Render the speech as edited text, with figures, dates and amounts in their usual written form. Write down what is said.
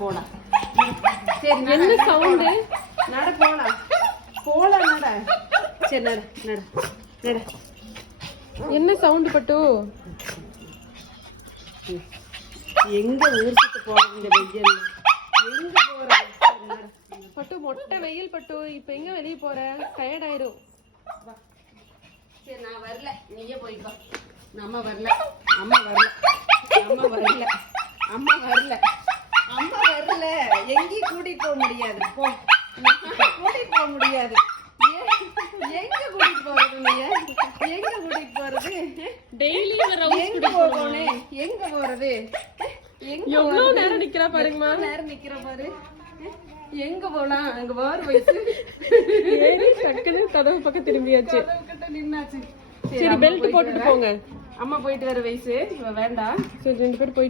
போலாம். சரி என்ன சவுண்டு? நட போலாம். போலாம் நட. சரி நட நட நட. என்ன சவுண்டு பட்டு? எங்க ஊருக்கு போறது இந்த வெயில்? எங்க போறது பட்டு? மொட்டை வெயில் பட்டு. இப்ப எங்க வெளியே போற? டயர்ட் ஆயிரும். சரி நான் வரல, நீயே போய்க்கோ. நம்ம வரல, அம்மா வரல, அம்மா வரல, அம்மா வரல, அம்மா வரல. எங்கேயும் கூட்டிட்டு போக முடியாது. போ, கூட்டிட்டு போக முடியாது. எங்க கூட்டிட்டு போறது? எங்க கூட்டிட்டு போறது? டெய்லி எங்க போகணும்? எங்க போறது? எவ்வளவு நேரம் நிக்கிறா பாருங்கம்மா. நேரம் நிக்கிற பாரு. எங்க போலாம்? அங்க வார் வயசு டக்குன்னு கதவு பக்கம் திரும்பியாச்சு. நின்னாச்சு. சரி பெல்ட் போட்டுட்டு போங்க. அம்மா போயிட்டு வர வயசு இவ வேண்டாம். சரி 2 பேர் போய்